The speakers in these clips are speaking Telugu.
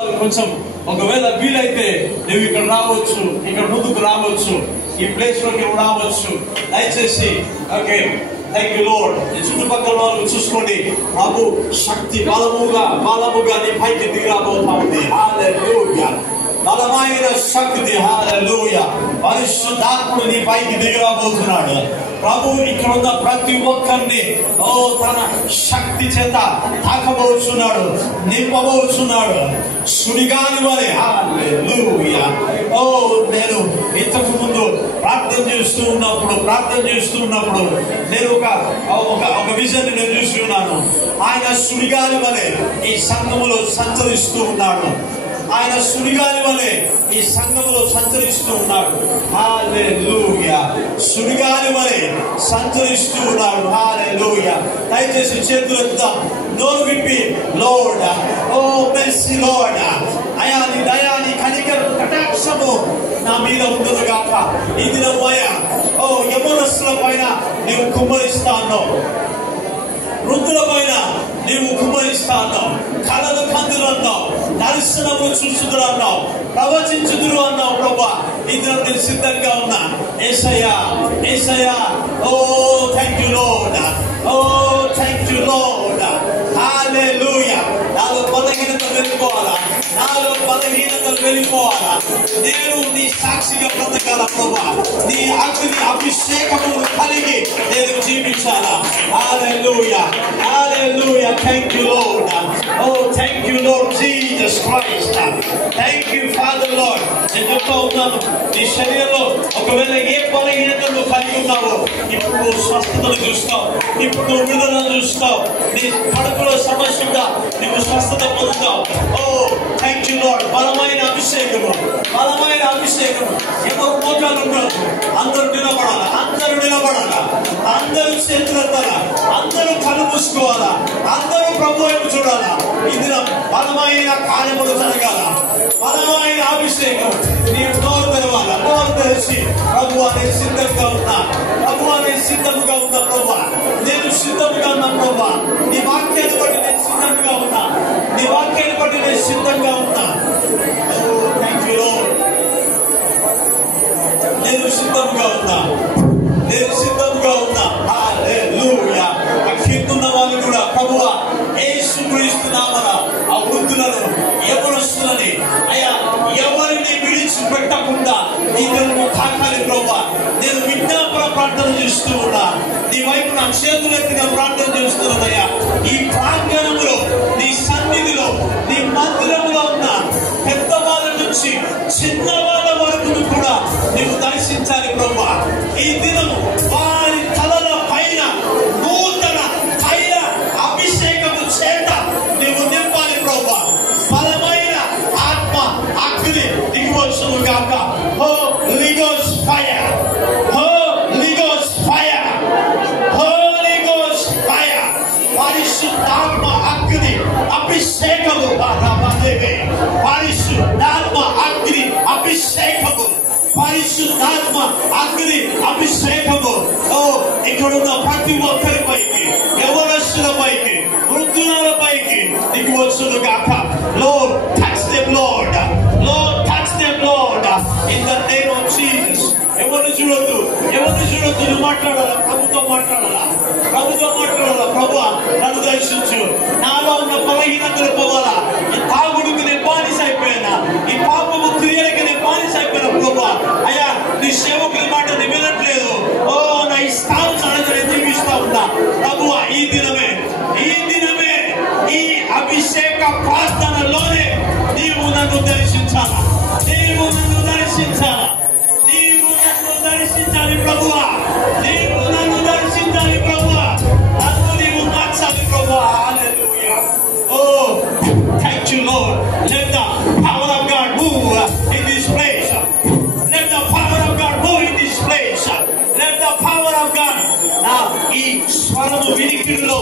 కొంచెం ఒకవేళ వీలైతే నువ్వు ఇక్కడ రావచ్చు, ఇక్కడ ముందుకు రావచ్చు, ఈ ప్లేస్ లోకి రావచ్చు దయచేసి. Okay, thank you lord. చుట్టుపక్కల వాళ్ళు చూసుకోండి. ప్రభు శక్తి బలముగా నీ పైకి దిగబోతా ఉంది. హల్లెలూయా. బలమైన శక్తి, హల్లెలూయా. పరిశుద్ధాత్ముడు నీ పైకి దిగబోతున్నాడు. ప్రభు ఇక్కడ ఉన్న ప్రతి ఒక్కరిని తన శక్తి చేత తాకబోతున్నాడు, నింపబోతున్నాడు. సుడిగాలి వలె. హల్లెలూయా. నేను ఇంతకు ముందు ప్రార్థన చేస్తూ ఉన్నప్పుడు నేను ఒక విజన్ నేను చూసి ఉన్నాను. ఆయన సుడిగాలి వలె ఈ సంఘములో సంచరిస్తూ ఉన్నాడు. ఆయన సుడిగాలి వలె ఈ సంఘములో సంచరిస్తూ ఉన్నాడు. హల్లెలూయా. సుడిగాలి వలె సంచరిస్తూ ఉన్నాడు. హల్లెలూయా. దయచేసి చేతులు ఎత్తుదాం, నోరు విప్పి లార్డ్, ఓ మెర్సీ లార్డ్, అయా నీ దయా నీ కనికరము కటాక్షము నా మీద ఉండదు గాక. ఈ దినం అయా యవనస్తుల పైన నీవు కుమ్మరిస్తా అన్నావు, వృద్ధుల పైన నీవు కుమ్మరిస్తా అన్నావు, కళలు కందులు అన్నావు, దర్శనము చూసుదురు అన్నావు, ప్రవచించుదురు అన్నావు. ప్రభా ఈ దినం నేను సిద్ధంగా ఉన్నా. యేసయ్యా, యేసయ్యా. Oh thank you Lord, oh thank you Lord. హల్లెలూయా. నాలో బలహీనతలు వెళ్ళిపోవాలా, నేను నీ సాక్షిగా బ్రతకాల ప్రభా. నీ అగ్ని అభిషేకము కలిగి నేను జీవించాలా. హల్లెలూయా, హల్లెలూయా. Thank you Lord. Oh thank you Lord Jesus Christ. Thank you father Lord. నేను చెప్తా ఉన్నాను, నీ శరీరంలో ఒకవేళ ఏ బలహీనతలు కలిగి ఉన్నావో ఇప్పుడు నువ్వు స్వస్థతను చూస్తావు, ఇప్పుడు నువ్వు విడుదలను చూస్తావు. నీ కడుపులో సమస్యగా నువ్వు స్వస్థత పొందుతావు. ఓ థ్యాంక్ యూ లార్డ్. బలమైన అభిషేకము, బలమైన అభిషేకము. ఎవరు మోకాలు ఉండదు, అందరూ నిలబడాలా, అందరూ చేతులెత్తాలా, అందరూ కళ్ళు మూసుకోవాలా, అందరూ ప్రభు వైపు చూడాలా. ఇది బలమైన కార్యములు జరగాల, బలమైన అభిషేకం. నీవు నోరు తెరవాలా, నోరు తెరిచి ప్రభు అనే సిద్ధంగా ఉన్నా, ప్రభు అనే సిద్ధముగా ఉన్నా, ప్రభు నేను సిద్ధముగా ఉన్నా, ప్రభు నీ వాక్యాన్ని బట్టి నేను సిద్ధంగా ఉన్నా, నీ వాక్యాన్ని బట్టి నేను సిద్ధంగా ఉన్నా. Thank you lord. నేను సిద్ధంగా ఉన్నా, నేను సిద్ధంగా ఉన్నా. హల్లెలూయా. కిందున్న వాళ్ళు కూడా ప్రభువా యేసుక్రీస్తు నామమున ఆ వృద్ధులను యవనస్తులని అయ్యా ఎవరిని విడిచిపెట్టకుండా నీ కనుక తాకాలి ప్రభువా. నేను విజ్ఞాపన ప్రార్థన చేస్తూ ఉన్నా, నీ వైపు నా చేతులెత్తిగా ప్రార్థన చేస్తున్నానయ్యా. ఈ ప్రాంగణంలో నీ సన్నిధిలో నీ మందిరంలో ఉన్న పెద్దవాళ్ళ నుంచి చిన్నవాళ్ళ వరకు కూడా నీవు దర్శించాలి ప్రభువా. ఈ దినం వారి తలల పైన నూతన తైల అభిషేకము చేత నీవు నింపాలి ప్రభువా. బలమైన ఆత్మ అగ్ని దిగివచ్చును గాక. Holy Ghost fire, Holy Ghost fire, Holy Ghost fire. పరిశుద్ధాత్మ అగ్ని అభిషేకము, పరిశుద్ధాత్మ అగ్ని అభిషేకము, పరిశుద్ధాత్మ అగ్ని అభిషేకము. ఇక్కడున్న ప్రతి ఒక్కరి పైకి, యవనస్తుల పైకి, వృద్ధుల పైకి దిగి వచ్చును గాక. Lord, touch them, Lord. Lord, touch them, Lord. In the name of Jesus. ఎవరిని చూడొద్దు, నువ్వు మాట్లాడాలా, ప్రభుతో మాట్లాడాలా, ప్రభు నన్ను దర్శించు. నాలో ఉన్న బలహీనతలు పోవాలా. ఈ తాగుడుకు నేను బానిస అయిపోయినా, ఈ పాపము క్రియలకి నేను బానిస అయిపోయినా ప్రభు. అయ్యా నీ సేవకుల మాట నేను వినట్లేదు. నా ఇష్టానుసారంగా నేను జీవిస్తా ఉన్నా ప్రభు. ఈ దినమే ఈ అభిషేక ప్రార్థనలోనే నీవు నన్ను దర్శించాలా, నీవు నన్ను దర్శించాలి ప్రభువా. నీవు నన్ను దర్శించాలి ప్రభువా. నన్ను నీవు మార్చాలి ప్రభువా. హల్లెలూయా. Oh, thank you Lord. Let the power of God move in this place. Let the power of God move in this place. Let the power of God. ఈ స్వరము వినికిడిలో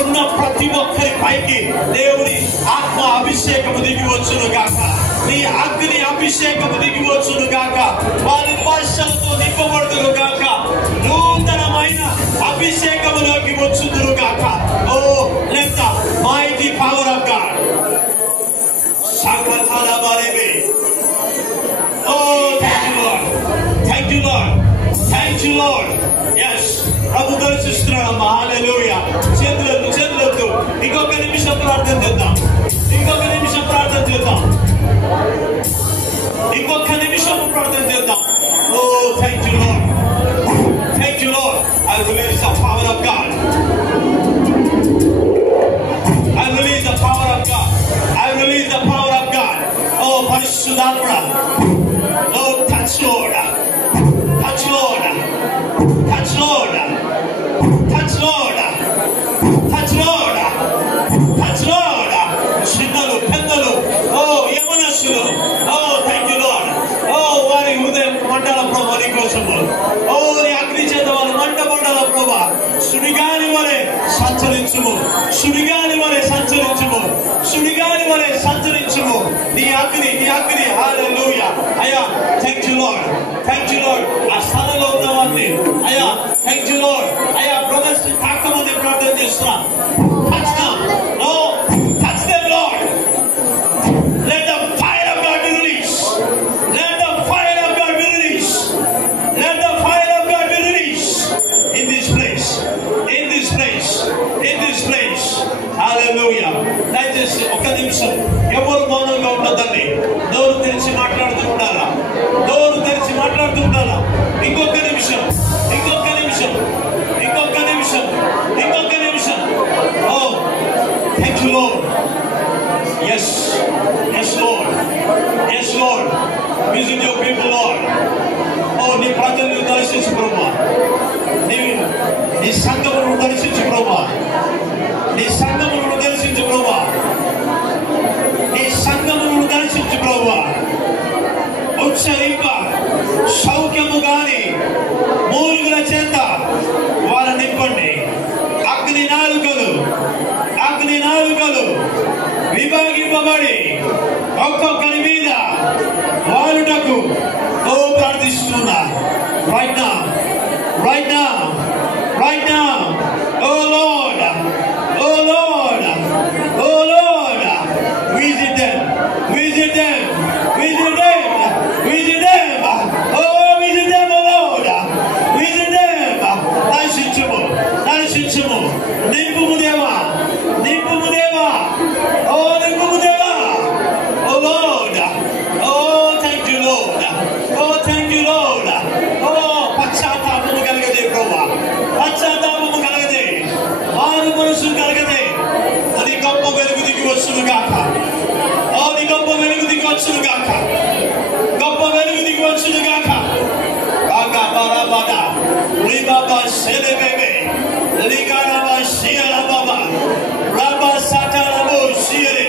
ఉన్న ప్రతి ఒక్కరి పైకి దేవుని ఆత్మ అభిషేకము దిగి వచ్చును గాక. నీ అగ్ని అభిషేకము దిగి వచ్చును గాక. వారి భాషలతో నింపబడుదురు గాక. నూతనమైన అభిషేకములోకి వచ్చుదురు గాక. Oh let the mighty power of God. Lord. yes ప్రభు దర్శిస్తున్నాడమ్మా. హల్లెలూయా. చేతులెత్తు. ఇంకొక నిమిషం ప్రార్థన చేద్దాం. ఇంకొక నిమిషం ప్రార్థన చేద్దాం. Oh, thank you Lord. Thank you Lord. I release the power of God. I release the power of God. I release the power of God. Oh, Parishudatra. Oh, touch Lord. Touch Lord. Touch Lord. Touch Lord. Touch Lord. Touch Lord. Shinalu, Pendalu. Oh, Yamanasulu. Oh, thank you Lord. Oh, వారి హృదయం మండల ప్రభా నీ కోసము. ఓ నీ అగ్ని చేత వారు మండల ప్రభా సుడిగాలి వలె సంచరించుము. సుడిగాలి వలె సంచరించుము. సుడిగాలి వలె సంచరించుము. నీ అగ్ని హల్లెలూయా. అయ్యా thank you Lord. Thank you Lord. ఆ స్థలంలో ఉన్నవారిని అయ్యా థ్యాంక్ యూ లార్డ్. అయ్యా బ్రదర్స్ తాకమని ప్రార్థన చేస్తున్నా. Touch them. O touch them Lord. Let the fire of God be released. Let the fire of God be released. Let the fire of God be released in this place. In this place. In this place. Hallelujah. దయచేసి ఒక్క నిమిషం ఎవరు మౌనంగా ఉండదండి. నోరు తెరిచి మాట్లాడుతూ ఉండాలా. నోరు తెరిచి మాట్లాడుతూ ఉండాలా. ఇంకొక నిమిషం. ఇంకొక నిమిషం. ఇంకొక నిమిషం. ఇంకొక నిమిషం. Oh, thank you Lord. Yes. Yes Lord. Yes Lord. Visit your people Lord. Oh, నీ ప్రజలను దర్శించు ప్రభువా. నీ సంఘమును దర్శించు ప్రభువా. నీ సంఘమును దర్శించు ప్రభువా. నీ సంఘమును దర్శించు ప్రభువా. ఉత్సహింప సౌఖ్యము గాని మూలుగుల చేత వారు నింపండి. అగ్ని నాలుకలు విభాగింపబడి ఒక్కొక్కరి మీద వాలుటకు ఓ ప్రార్థిస్తున్నా. Right now. Oh Lord. Visit them. Oh, visit them, oh Lord. Visit them. దర్శించుము. నింపుము దేవా. Oh Lord. Oh, thank you Lord. Oh, పశ్చాత్తాపము కలగజే ప్రభువా. పశ్చాత్తాపము కలగజే. మారు మనసు కలగజే. అది గొప్ప వెలుగు దిగి వచ్చును గాక. అది గొప్ప వెలుగు దిగి వచ్చును గాక. గొప్ప వెలుగు దిగి వచ్చును గాక. కాకా బారాబాదా రిబాబా సెలెబెబే లిగారాబా సియరాబాబా రాబా సాటారాబో సియరే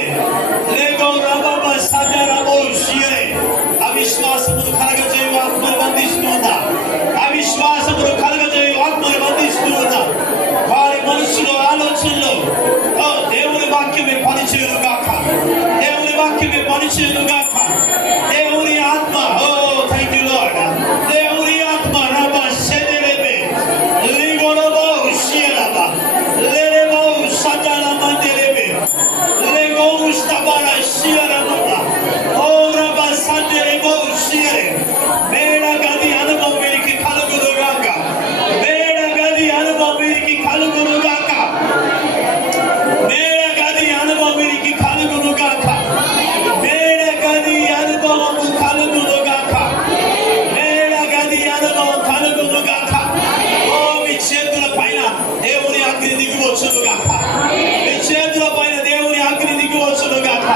లేగో రాబాబా సాటారాబో సియరే. అవిశ్వాసమును కలగజేయు ఆత్మను బంధిస్తున్నా. అవిశ్వాసమును కలగజేయు ఆత్మను బంధిస్తున్నా. వారి మనసులో ఆలోచనలో దేవుని వాక్యమే పనిచేయును గాక. దేవుని వాక్యమే పనిచేయును గాక. దేవుని ఆత్మ. ఓ థ్యాంక్ యూ లార్డ్. దేవుని ఆత్మ రాబా సెదెలెబే లిగోరబో సియరాబా లెరెబో సటారాబా దెలెబే లెగో ఉస్తబారా సియరాబా ఓ రాబా సటెలెబో సియరే. మేడ గది అనుభవం వీరికి కలుగును గాక. మేడ గది అనుభవం వీరికి కలుగును గాక. మేడ గది అనుభవం వీరికి కలుగును గాక. మేడ గది అనుభవము కలుగును గాక. మేడ గది అనుభవం కలుగును గాక. ఓ మీ చేతుల పైన దేవుని అగ్ని దిగి వచ్చును గాక. మీ చేతుల పైన దేవుని అగ్ని దిగి వచ్చును గాక.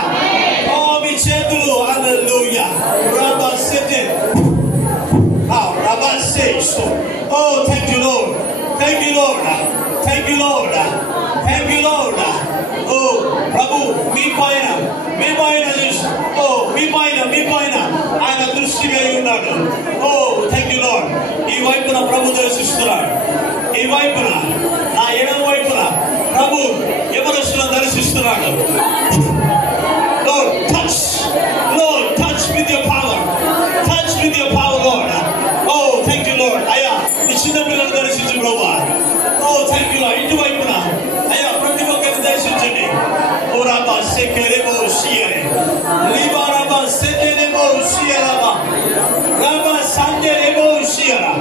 ఓ మీ చేతులు. హల్లెలూయా. రబా సెటే. రబా సెస్తో. Oh thank you Lord. Thank you Lord. Thank you Lord. Thank you Lord. ఓ ప్రభు మీ పైన ఆయన దృష్టి కలిగి ఉన్నాడు. ఓ థ్యాంక్ యూ లార్డ్. ఈ వైపున ప్రభు దర్శిస్తున్నాడు. ఈ వైపున నా ఎడమ వైపున ప్రభు యవనస్తులను దర్శిస్తున్నాడు. Lord touch with your power. Touch with your power Lord. Oh thank you Lord. అయ్యా ఈ చిన్న పిల్లలను దర్శించు ప్రభువా. Oh thank you Lord. ఇటు వైపున అయ్యా ప్రతి ఒక్కరిని దర్శించండి. ఓ రాబా సెకెరెబో సియరే లిబారాబా సెకెరెబో సియరాబా రాబా సండెరెబో Sierra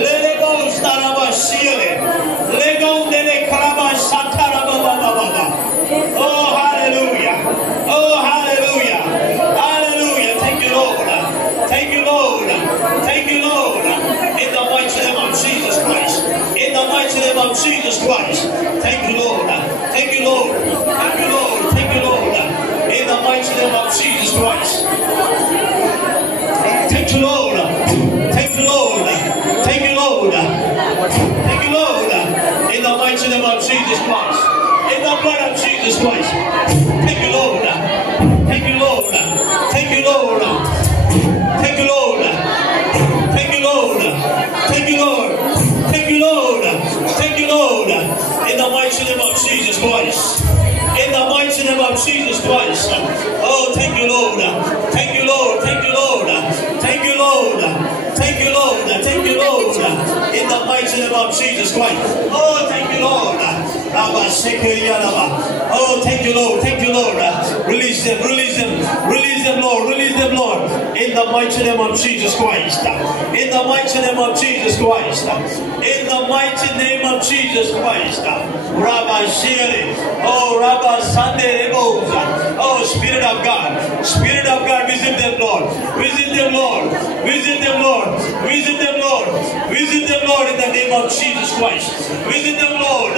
లెరెబో Christ. Thank you, Lord. Thank you, Lord. Thank you, Lord. Thank you, Lord. In the mighty name of Jesus Christ. In the blood of Jesus Christ. Thank you, Lord. Thank you, Lord. Thank you, Lord. Thank you, Lord. Thank you, Lord. Thank you, Lord. Thank you, Lord. Thank you, Lord. In the mighty name of Jesus Christ. In the mighty name of Jesus Christ. Oh, thank you, Lord. Thank you, Lord. Thank you, Lord. Thank you, Lord. Thank you, Lord. Thank you, Lord. In the mighty name of Jesus Christ. Oh, thank you, Lord. Oh, thank you, Lord. Thank you, Lord. Release them, release them, release them, Lord. Release them, Lord. In the mighty name of Jesus Christ. In the mighty name of Jesus Christ. In the mighty name of Jesus Christ. Rabbi Shiri. Oh, Rabbi Sunday Rebosa. Oh, Spirit of God. Spirit of God, visit them, Lord. Visit them, Lord. Visit them, Lord. Visit them, Lord. Visit them, Lord, in the name of Jesus Christ. Visit them, Lord.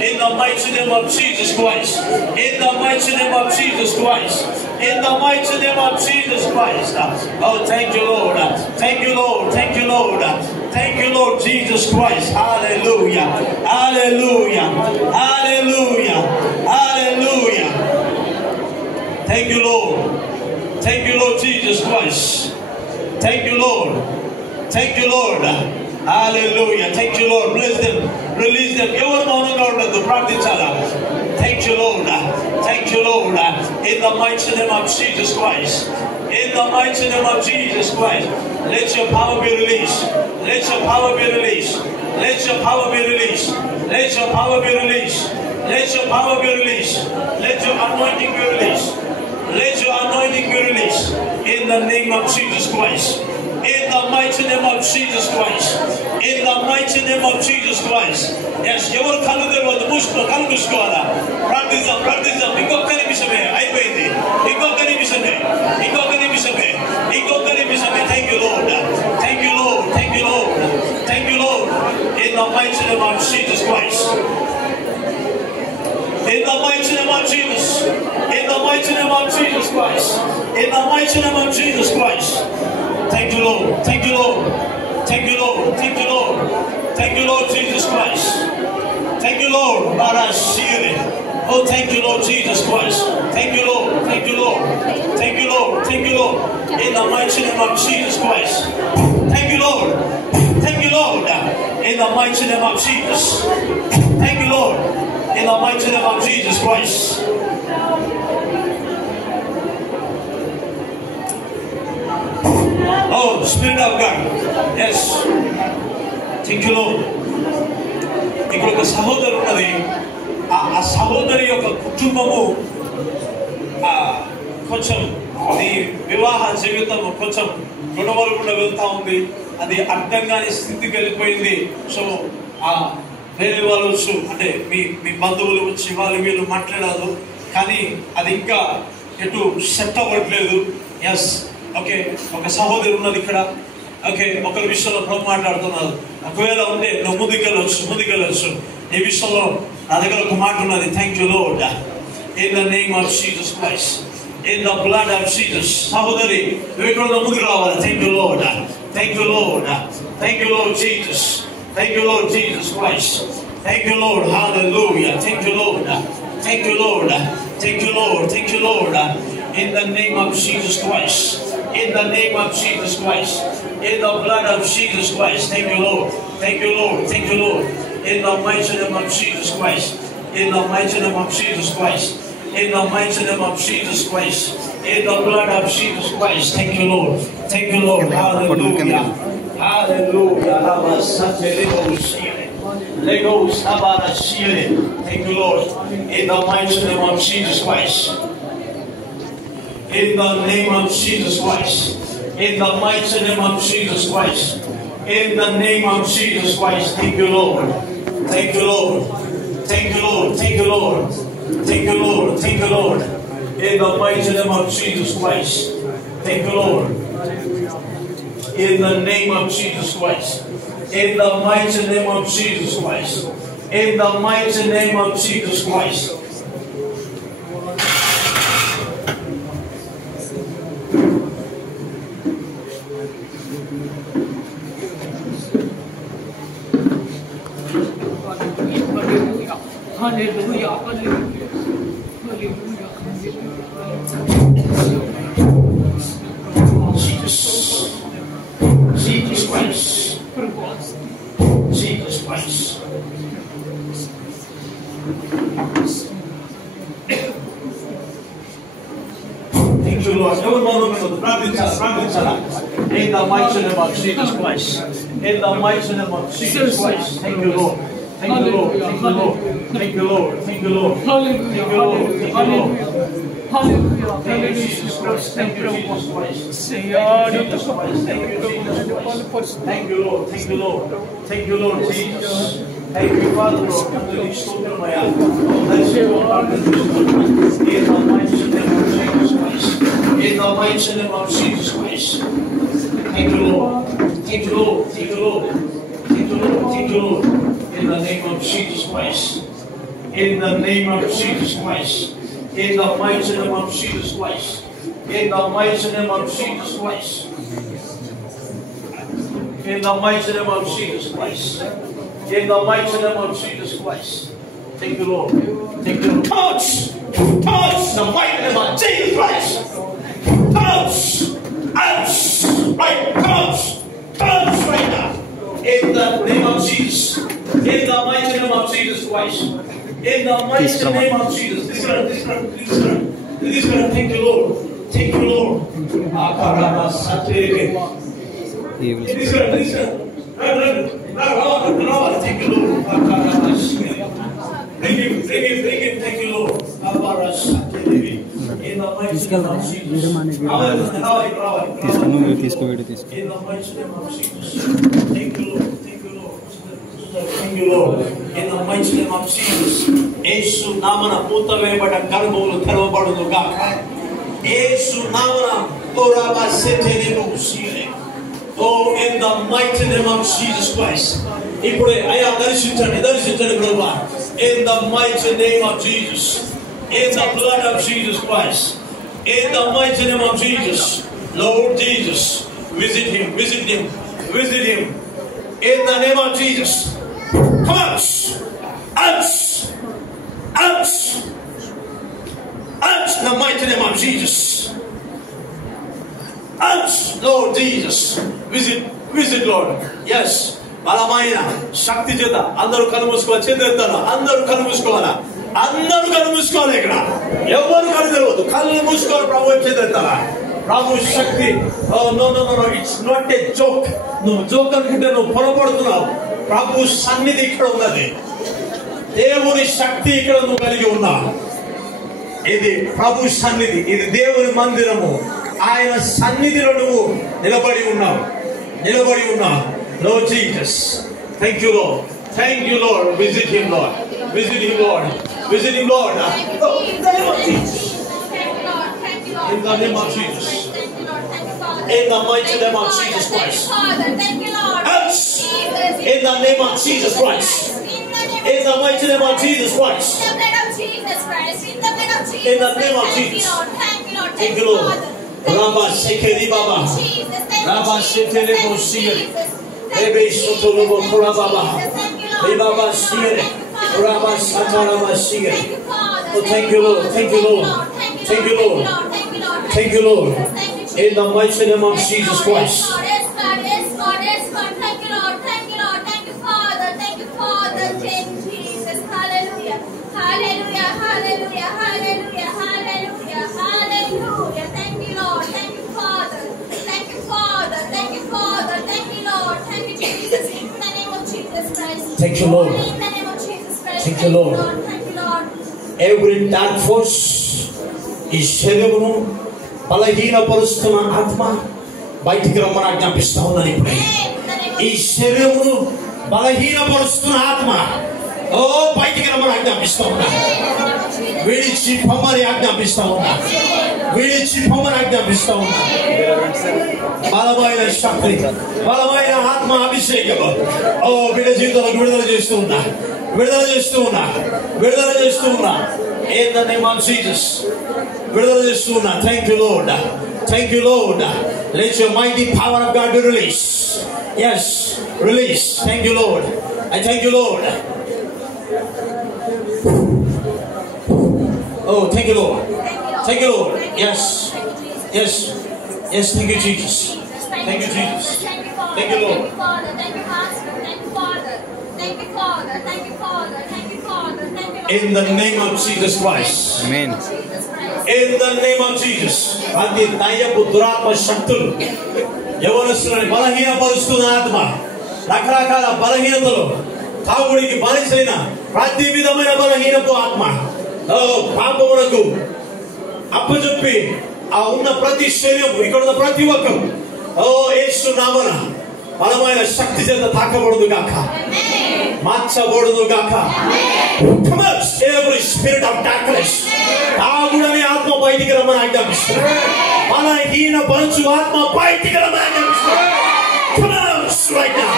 In the mighty name of Jesus Christ. In the mighty name of Jesus Christ. In the mighty name of Jesus Christ. Oh, thank you, Lord. Thank you, Lord. Thank you, Lord. Thank you, Lord Jesus Christ. Hallelujah. Hallelujah. Hallelujah. Hallelujah. Thank you, Lord. Thank you, Lord Jesus Christ. Thank you, Lord. Thank you, Lord. Hallelujah. Thank you, Lord. Bless them. Release them. Everyone on the practice. Thank you, Lord. Thank you, Lord. In the mighty name of Jesus Christ. In the mighty name of Jesus Christ. Let your power be released. Let your power be released. Let your power be released. Let your power be released. Let your power be released. Let your anointing be released. Let your anointing be released. In the name of Jesus Christ. In the mighty name of Jesus Christ. In the mighty name of Jesus Christ. Yes, ఎవరు కళ్ళు తెరవద్దు, కళ్ళు మూసుకోవాలా. ప్రార్థిద్దాం, ప్రార్థిద్దాం. ఇంకొక నిమిషమే అయిపోయింది. ఇంకొక నిమిషమే, ఇంకొక నిమిషమే, ఇంకొక నిమిషమే. Thank you, Lord. Thank you, Lord. Thank you, Lord. Thank you, Lord. In the mighty name of Jesus Christ. In the mighty name of Jesus. In the mighty name of Jesus Christ. In the mighty name of Jesus Christ. Thank you, Lord. Thank you, Lord. Thank you, Lord. Thank you, Lord. Thank you, Lord Jesus Christ. Thank you, Lord. Oh, thank you, Lord Jesus Christ. Thank you, Lord. Thank you, Lord. Thank you, Lord. Thank you, Lord. In the mighty name of Jesus Christ. Thank you, Lord. Thank you, Lord. In the mighty name of Jesus. Thank you, Lord. In the mighty name of Jesus Christ. Oh, Spirit of God. Yes. Thank you, Lord. ఇక్కడ ఒక సహోదరు ఉన్నది. ఆ సహోదరి యొక్క కుటుంబము కొంచెం అది వివాహ జీవితం కొంచెం గొడవలు కూడా వెళ్తా ఉంది. అది అర్థం కాని స్థితికి వెళ్ళిపోయింది. సో వేరే వాళ్ళు వచ్చు, అంటే మీ బంధువులు వచ్చి వాళ్ళు వీళ్ళు మాట్లాడారు, కానీ అది ఇంకా ఎటు సెట్ అవ్వట్లేదు. ఎస్, ఓకే, ఒక సహోదరి ఉన్నది ఇక్కడ. ఓకే, ఒకరి విషయంలో ప్రభు మాట్లాడుతున్నారు. ఒకవేళ ఉంటే నువ్వు ముందుకెళ్ళొచ్చు. ఈ విషయంలో నా దగ్గర ఒక మాట ఉన్నది. Thank you lord. In the name of Jesus Christ, in the blood of Jesus. సహోదరి, నువ్వు ఇక్కడ ముందుకు రావాలి. Thank you Lord. Thank you Lord. Thank you Lord Jesus. Thank you, Lord Jesus Christ. Thank you, Lord. Hallelujah. Thank you, Lord. Thank you, Lord. Thank you, Lord. Thank you, Lord. In the name of Jesus Christ. In the name of Jesus Christ. In the blood of Jesus Christ. Thank you, Lord. Thank you, Lord. Thank you, Lord. In the mighty name of Jesus Christ. In the mighty name of Jesus Christ. In the mighty name of Jesus Christ. In the blood of Jesus Christ. Thank you, Lord. Thank you, Lord. Hallelujah. Hallelujah. Thank you, Lord. In the mighty name of Jesus Christ. In the name of Jesus Christ. In the mighty name of Jesus Christ. In the name of Jesus Christ. Thank you, Lord. Thank you, Lord. Thank you, Lord. Thank you, Lord. Thank you, Lord. Thank you, Lord. In the mighty name of Jesus Christ. Thank you, Lord. In the name of Jesus Christ. In the mighty name of Jesus Christ. In the mighty name of Jesus Christ. Hallelujah. Hallelujah. Jesus Christ. Jesus Christ. Thank you, Lord. In the mighty name of Jesus Christ. In the mighty name of Jesus Christ. Thank you, Lord. Thank you, Lord. Thank you, Lord. Thank you, Lord. Thank you, Lord. Hallelujah. Thank you, Lord. Thank you, Lord. Hallelujah. Thank you, Jesus Christ. Thank you, Jesus Christ. Thank you, Jesus Christ. Thank you, Jesus Christ. Thank you, Lord. Thank you, Lord. Thank you, Lord Jesus. Thank you, Father, Lord. Thank you, Maya. Bless you, Lord. In the mighty name of Jesus Christ. In the mighty name of Jesus Christ. Thank you, Lord. Thank you, Lord. Thank you, Lord. Thank you, Lord. Thank you, Lord. In the name of Jesus Christ. In the name of Jesus Christ. In the mighty name of Jesus Christ. In the mighty name of Jesus Christ. In the mighty name of Jesus Christ. In the mighty name of Jesus Christ. Thank you, Lord. Thank you, Lord. Touch! Touch the mighty name of Jesus Christ. Touch! Touch! Right! Touch! Touch right now. In the name of Jesus. In the mighty name of Jesus Christ. In the mighty name of Jesus. This one. Thank you, Lord. Thank you, Lord. Thank you, Lord. Bring him. Thank you, Lord. In the mighty name of Jesus. In the mighty name of Jesus. Thank you, Lord. Thank you, Lord. In the mighty name of Jesus. యేసు నామమున పూతవేయబడ్డ గర్భములు తెరవబడును గాక. యేసు నామమున తోరాబా సెటెనిబో సీలే. Oh, in the mighty name of Jesus Christ. ఇప్పుడే అయ్యా దర్శించండి ప్రభువా. In the mighty name of Jesus. In the blood of Jesus Christ. In the mighty name of Jesus. Lord Jesus. Visit him. In the name of Jesus. Touch! In the mighty name of Jesus. Lord Jesus. Visit Lord. Yes. బలమైన శక్తి చేత అందరూ కళ్ళు మూసుకోవాలి. చేతులు అందరూ కళ్ళు మూసుకోవాలా? అందరూ కళ్ళు మూసుకోవాలి. ఇక్కడ ఎవరు కళ్ళు తెరవద్దు. కళ్ళు మూసుకోవాలి. ప్రభు చేతులు ప్రభు శక్తి. No it's not a joke. నువ్వు జోక్ అనుకుంటే నువ్వు పొరపడుతున్నావు. ప్రభు సన్నిధి ఇక్కడ ఉన్నది. దేవుని శక్తి ఇక్కడ నువ్వు కలిగి ఉన్నావు. ఇది ప్రభు సన్నిధి. ఇది దేవుని మందిరము. ఆయన సన్నిధిలో నువ్వు నిలబడి ఉన్నావు. Lord Jesus. Thank you, Lord. Visit him, Lord. In the name of Jesus. In the name of Jesus. In the mighty name of Jesus Christ. In the name of Jesus Christ. In the mighty name of Jesus Christ. In the name of Jesus. Thank you, Lord. Rabba Sekeri Baba. Rabba Sekeri Bosiri. Rebe Sotolobo Kurababa. Rebaba Siri. Rabba Satarama Siri. Oh, thank you, Lord. In the mighty name of Jesus Christ. Thank you, Lord. Thank you, Lord. Every dark force ఈ శరీరమును బలహీనపరుస్తున్న ఆత్మ బయటికి రమ్మని ఆజ్ఞాపిస్తా ఉన్నాను. ఇప్పుడు ఈ శరీరమును బలహీనపరుస్తున్న ఆత్మ బయటికి రమ్మని ఆజ్ఞాపిస్తా ఉన్నా. విడిచి పొమ్మని ఆజ్ఞాపిస్తా ఉన్నా. బలమైన శక్తి, బలమైన ఆత్మ అభిషేకం బిడ్డ జీవితంలో విడుదల చేస్తూ ఉన్నా. In the name of Jesus. విడుదల చేస్తూ ఉన్నా. Thank you, Lord. Let your mighty power of God be released. Yes, release. Thank you, Lord. I thank you, Lord. Oh, thank you, Lord. Thank you, Lord. Yes. Yes. Yes, thank you, Jesus. Thank you, Jesus. Thank you, Lord. Thank you, Father. Thank you, Master. Thank you, Father. Thank you, Father. Thank you, Father. Thank you, Father. Thank you, Lord. In the name of Jesus Christ. Amen. Jesus Christ. In the name of Jesus. ప్రతి దయ్యపు దురాత్మ శక్తులు యవనస్తులను బలహీనపరుస్తున్న ఆత్మ, రకరకాల బలహీనతలు, తాగుడికి బానిసైన ప్రతి విధమైన బలహీనపు ఆత్మ, పాపమునకు అప్పచెప్పి ఆ ఉన్న ప్రతి శరీరం, ఇక్కడ ఉన్న ప్రతి ఒక్కరు యేసు నామమున బలమైన శక్తి చేత తాకబడును గాక, మార్చబడును గాక. Come on, every spirit of darkness. తాగుడనే ఆత్మ బయటికి రమ్మని ఆజ్ఞాపిస్తున్నాను. బలహీన పరచు ఆత్మ బయటికి రమ్మని ఆజ్ఞాపిస్తున్నాను. Come out right now.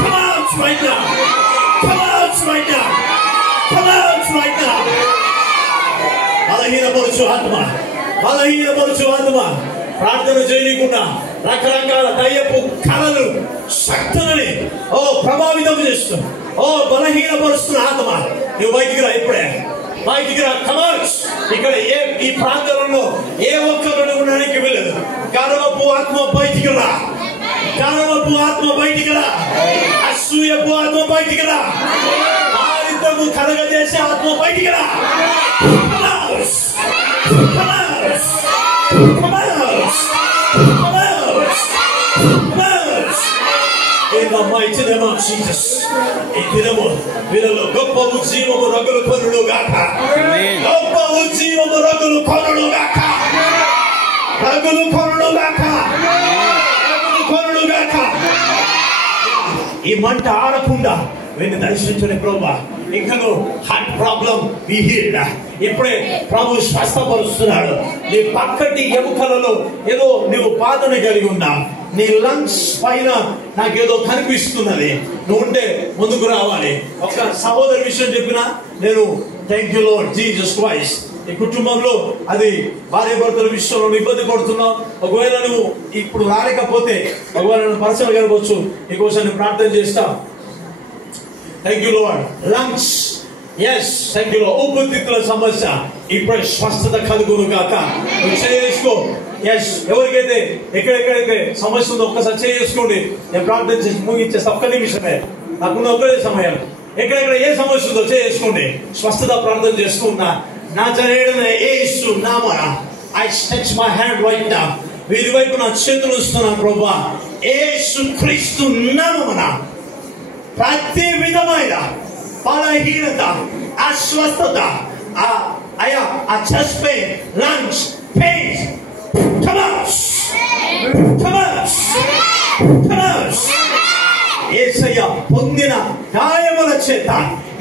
Come out right now. Come out right now. Come out right now. బలహీన పరచు ఆత్మ, బలహీన పరచు ఆత్మ ప్రార్థన చేయకుండా రకరకాల దయ్యపు కళలు శక్తులని ప్రభావితం చేస్తూ బలహీనపరుస్తున్న ఆత్మ, నువ్వు బయటికి రా, ఇప్పుడే బయటికి రా. కమాన్స్ ఇక్కడ ఈ ప్రాంతంలో ఏ ఒక్కరు ఉండడానికి వెళ్ళదు. గర్వపు ఆత్మ బయటికి రా, గర్వపు ఆత్మ బయటికి రా, అసూయపు ఆత్మ బయటికి రా, ఆరితము కలగజేసే ఆత్మ బయటికి రా. In the mighty name of Jesus. ఈ దినము వీళ్ళలో గొప్ప ఉజ్జీవము రగులు కొనుడు గాక. గొప్ప ఉజ్జీవము రగులు కొనుడు గాక. రగులు కొనుడు గాక. రగులు కొనుడు గాక. ఈ మంట ఆరకుండా వీరిని దర్శించని ప్రభువా, ఇంకను హార్ట్ ప్రాబ్లం బి హీల్డ్. ఇప్పుడే ప్రభు స్వస్థపరుస్తున్నాడు. నీ పక్కటి ఎముకలలో ఏదో నువ్వు బాధను కలిగి ఉన్నావు. నీ లంగ్స్ పైన నాకేదో కనిపిస్తున్నది. నువ్వు ఉంటే ముందుకు రావాలి. ఒక సహోదరి విషయం చెప్పినా నేను thank you Lord Jesus Christ. ఈ కుటుంబంలో అది భార్య భర్తల విషయంలో ఇబ్బంది పడుతున్నావు. ఒకవేళ నువ్వు ఇప్పుడు రాలేకపోతే ఒకవేళ నేను పర్సనల్ కలవచ్చు, నీకోసం ప్రార్థన చేస్తా. Thank you Lord. Lungs, yes thank you Lord. ఊపిరితిత్తుల సమస్య ఇప్పుడే స్వస్థత కలుగును గాక. నువ్వు చేసుకో. ఎస్, ఎవరికైతే ఎక్కడెక్కడైతే సమస్య ఉందో ఒక్కసారి చేసుకోండి. నేను ప్రార్థన చేసి ముగించేస్తా. ఒక్క నిమిషమే నాకున్న ఒక్కడే సమయం. ఎక్కడెక్కడ ఏ సమస్య ఉందో చేసుకోండి. స్వస్థత ప్రార్థన చేసుకున్నా. నజరేయుడైన యేసు నామమున I stretch my hand right now. వీరి వైపు నా చేతులు ఇస్తున్నాను ప్రభువా. యేసు క్రీస్తు నామమున ప్రతి విధమైన బలహీనత, అస్వస్థత, ఆ chest pain, lungs pain, come out, come out, come out. యేసయ్య పొందిన గాయముల చేత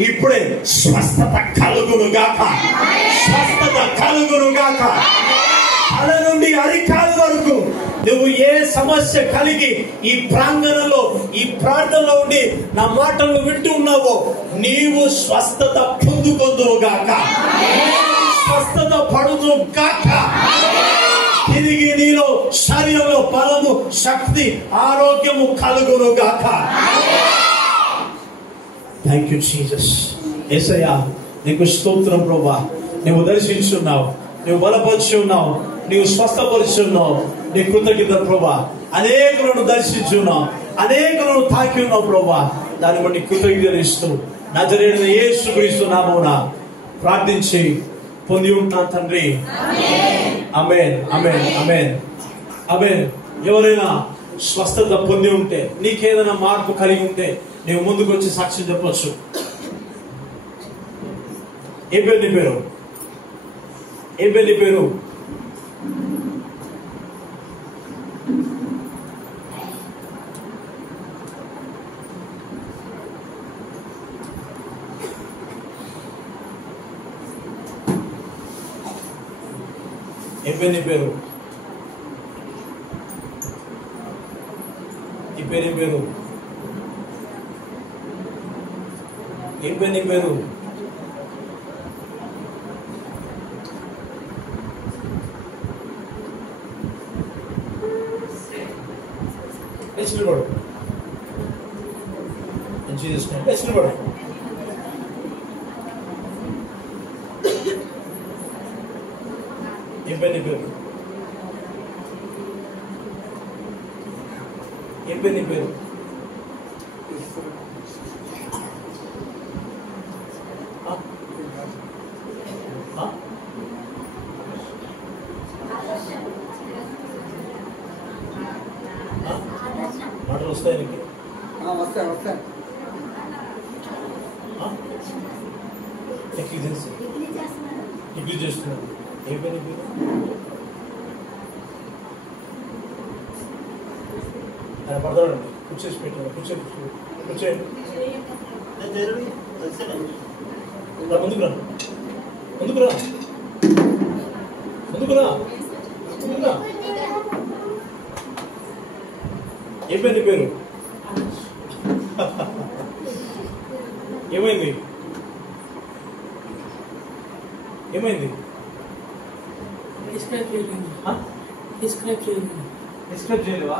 ఇప్పుడే స్వస్థత కలుగును గాక. స్వస్థత కలుగును గాక. తల నుండి అరికాల వరకు నువ్వు ఏ సమస్య కలిగి ఈ ప్రాంగణంలో ఈ ప్రార్థనలో ఉండి నా మాటలు వింటూ ఉన్నావో నీవు స్వస్థత పొందుకొందువు గాక. స్వస్థత పడును గాక. తిరిగి నీలో శరీరంలో బలము, శక్తి, ఆరోగ్యము కలుగును గాక. Thank you Jesus. యేసయ్యా నీకు స్తోత్రం ప్రభువా. నువ్వు దర్శించున్నావు, నువ్వు బలపరుచున్నావు, నీవు స్వస్థపరుచున్నావు. నీ కృతజ్ఞత ప్రభువా. అనేకులను దర్శించున్నావు, అనేకులను తాకి ఉన్నావు ప్రభువా. దాన్ని బట్టి కృతజ్ఞతలు ఇస్తూ నజరేయుడైన యేసుక్రీస్తు నామమున ప్రార్థించి పొంది ఉంటాను తండ్రి. ఆమేన్, ఆమేన్, ఆమేన్, ఆమేన్. ఎవరైనా స్వస్థత పొంది ఉంటే, నీకేదైనా మార్పు కలిగి ఉంటే నీవు ముందుకు వచ్చి సాక్ష్యం చెప్పొచ్చు. ఏ పేరు నీ పేరు? ఏ పేరు నీ పేరు? ఏం పేరు నీ పేరు? ఈ పేరు ఏం పేరు? ఏం పేరు నీ పేరు? నిలబడు. నిలబడు. ఏం పేరు నీ పేరు? మాటలు వస్తాయి నీకు? వస్తాయి. డిగ్రీ చేస్తున్నాను. ఏం పేరు నీ పేరు? ఆయన పడతాడండి. కూర్చేసి పెట్టాను. కూర్చోండి. ముందుకు రా. ఏం పేరు నీ పేరు? ఏమైంది? డిస్క్రైబ్ చేయలేవా?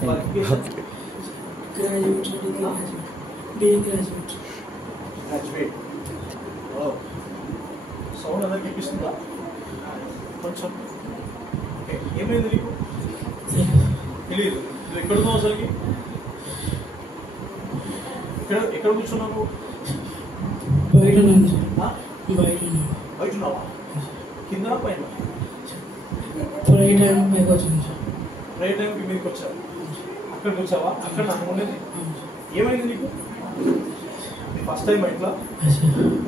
గ్రాడ్యుయేట్. సౌండ్ అందరికి వినిపిస్తుందా? కొంచెం. ఓకే, ఏమైంది నీకు? తెలియదు. నువ్వు ఎక్కడున్నావు అసలుకి? ఎక్కడ కూర్చున్నావు? బయట ఉన్నావా? కింద పైన? ప్రైవేట్ పైకి వచ్చింది సార్. ప్రైవేట్ టైంకి మీదకి వచ్చావు. అక్కడికి వచ్చావా? అక్కడ నాకు ఉండేది. ఏమైంది నీకు? ఫస్ట్ టైం ఇట్లా?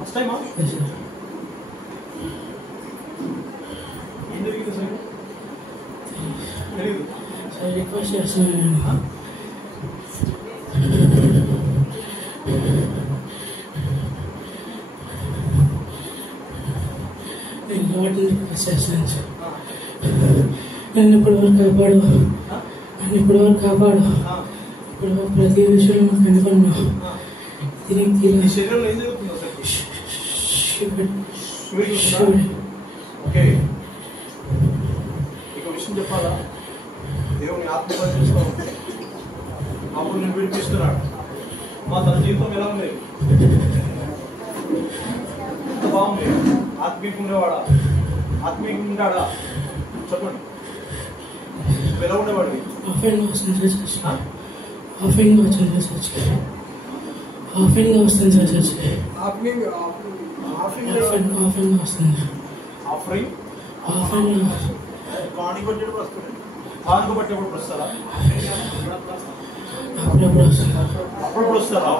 ఫస్ట్ టైమా? ఏం జరిగింది సార్? తెలియదు. రిక్వెస్ట్ చేస్తున్నాను. వాటిని రిక్వెస్ట్ చేస్తున్నాను సార్. నన్ను ఇప్పటివరకు కాపాడు. ఇప్పుడు ప్రతి విషయంలో మాకు అనుకున్నావు. నీ శరీరంలో ఏం జరుగుతుంది అసలు? ఓకే, నీకు విషయం చెప్పాలా? దేవుని ఆత్మ పరిచయం అప్పుడు నేను విడిపిస్తున్నాడు. తన జీవితం ఎలా ఉంది? ఎంత బాగుంది? ఆత్మీయంగా ఉండేవాడా? ఆత్మీయంగా ఉంటాడా? చెప్పండి. ఎలా ఉండేవాడివి? ఆఫెన్గా వస్తాను సార్ చర్చికి. ఆఫెన్గా వస్తాను సార్ చర్చికి. ఆఫెన్గా వస్తాను. కానుక పట్టేప్పుడు వస్తారా? అప్పుడప్పుడు వస్తాను. అప్పుడప్పుడు వస్తారా?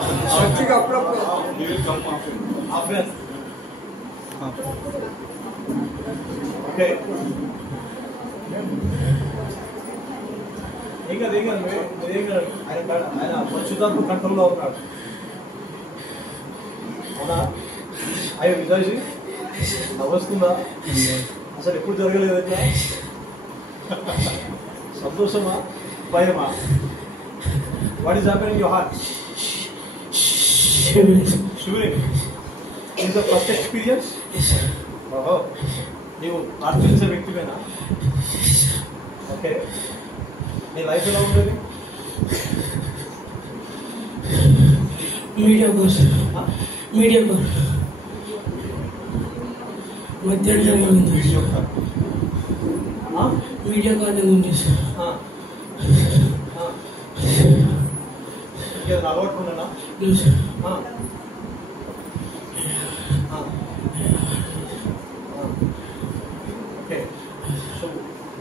ఓకే, ఏం కాదు. ఆయన పరిశుద్ధాత్మ కంట్రోల్లో ఉన్నాడు. అవునా? అయ్యో విజయ్ నవ్వొస్తుందా? అసలు ఎప్పుడు జరగలేదు ఎట్లా? సంతోషమా? భయమా? What is happening in your heart? Shivering. Is the first experience? ఓహో, నీవు ప్రార్థించే వ్యక్తివేనా? ఓకే, నీ లైఫ్ ఎలా ఉండేది? మీడియా కోర్స్ మధ్యాహ్నం ఉంది. మీడియా కాదు ఉంది సార్. అలవాటు ఉండనా? ఓకే, సో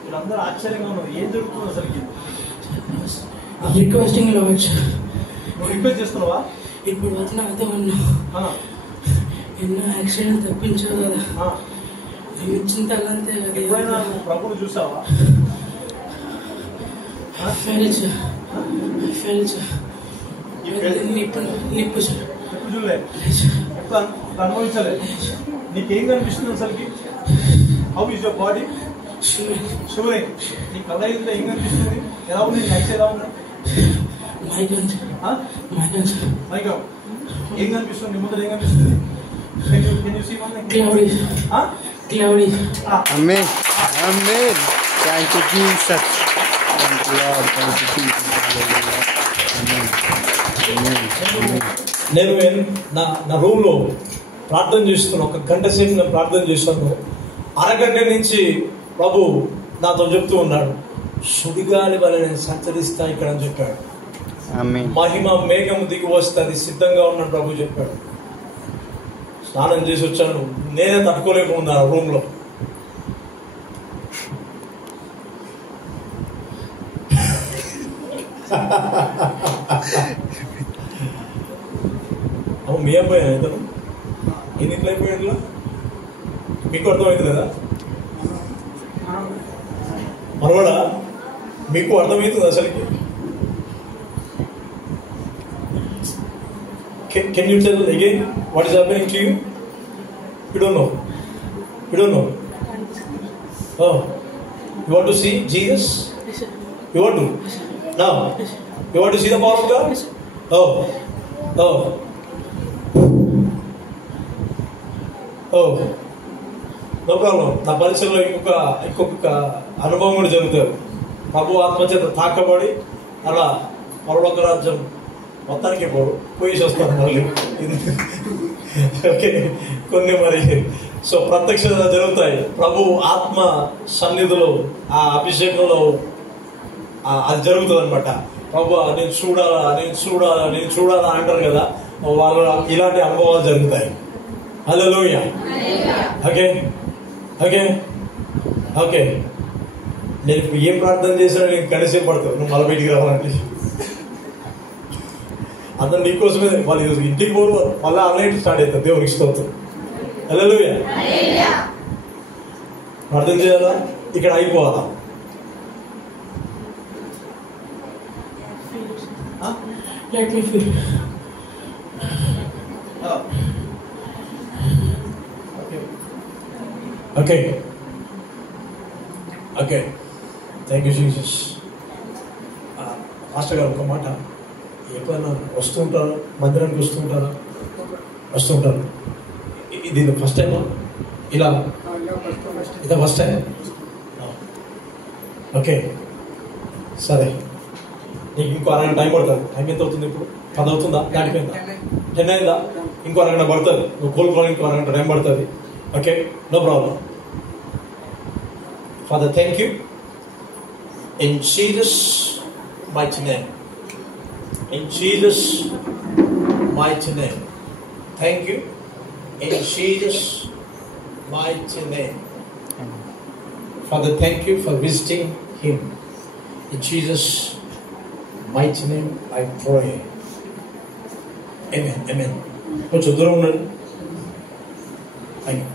వీళ్ళందరూ ఆశ్చర్యంగా ఉన్నారు. ఏం జరుగుతుంది అసలుకి? Requesting LADS. నువ్వు రిక్వెస్ట్ చేస్తున్నావా? ఇప్పుడు వరకు నాతో ఉన్నా. ఎన్నో యాక్సిడెంట్ తప్పించావు కదా. ఇచ్చిన తలంతే కదా. ఎప్పుడైనా నువ్వు ప్రభువుని చూసావా? నిప్పు సార్. ఎప్పుడు చూడలే? ఎప్పుడు అనుభవించలేదు? నీకేం కనిపిస్తుంది అసలుకి? How is your body? Shivering. నీ కళ్ళ అయితే ఏం కనిపిస్తుంది? ఎలా ఉంది? నీ లైఫ్ ఎలా ఉంది? మైకం. ఏం కనిపిస్తుంది? నీ ముందర ఏం కనిపిస్తుంది? Can you see one thing? Cloudy. Amen. Thank you, Jesus. Thank you, Lord. Thank you, Jesus. Amen. నేను నా రూమ్లో ప్రార్థన చేస్తున్నాను. 1 గంట సేపు నేను ప్రార్థన చేశాను. అరగంట నుంచి ప్రభు నాతో చెప్తూ ఉన్నాడు, సుడిగాలి వల్ల నేను సంచరిస్తా ఇక్కడ అని చెప్పాడు. ఆమేన్. మహిమ మేఘం దిగి వస్తుంది, సిద్ధంగా ఉన్నాను ప్రభు చెప్పాడు. స్నానం చేసి వచ్చాను, నేనే తట్టుకోలేకుండా రూమ్ లో. మీ అబ్బాయి ఇతను ఎన్ని అయిపోయాడు? మీకు అర్థమైంది కదా మనవాడా? మీకు అర్థమవుతుంది అసలుకి? Can you tell again what is happening to you? You don't know. You don't know. Oh, you want to see Jesus? You want to? Now, you want to see the power of God? Oh, oh, oh. No problem. నా పరిచయంలో ఇంకొక అనుభవం కూడా జరుగుతుంది. ప్రభు ఆత్మచేత తాకబడి అలా పరలోక రాజ్యం మొత్తానికి పోయేసి వస్తాను మళ్ళీ. ఓకే, కొన్ని మరి సో ప్రత్యక్షత జరుగుతాయి. ప్రభు ఆత్మ సన్నిధిలో ఆ అభిషేకంలో అది జరుగుతుంది అనమాట. ప్రభు నేను చూడాలా అంటారు కదా, వాళ్ళు ఇలాంటి అనుభవాలు జరుగుతాయి. హల్లెలూయా. Okay okay okay. నేను ఇప్పుడు ఏం ప్రార్థన చేసినా నేను కనీసం పడతాను నువ్వు మళ్ళీ బయటికి రావాలంటే. అందరు నీకోసమే వాళ్ళు ఇంటికి పోరు, మళ్ళీ ఆన్లైన్ స్టార్ట్ అవుతారు. దేవునికి స్తోత్రం. హల్లెలూయా. ప్రార్థన చేయాలా, ఇక్కడ అయిపోవాలా? Let me feel. Okay okay. Thank you Jesus. Master గారు ఒక మాట, ఎప్పుడైనా వస్తూ ఉంటారా మందిరానికి? వస్తూ ఉంటారు. ఇది ఫస్ట్ టైమా ఇలా? ఇదే ఫస్ట్ టైం. ఓకే సరే, నీకు ఇంకో అరగంట టైం పడుతుంది. టైం ఎంత అవుతుంది ఇప్పుడు? 10 అవుతుందా? దాటిపోయిందా? 10 అయిందా? ఇంకో అరగంట పడుతుంది. నువ్వు కోలుకోవడానికి ఇంకో అరగంట టైం పడుతుంది. Okay, no problem. Father, thank you in Jesus' mighty name. In Jesus' mighty name. Thank you in Jesus' mighty name. Father, thank you for visiting him. In Jesus' mighty name I pray. Amen. Amen. What's your throne? Thank you.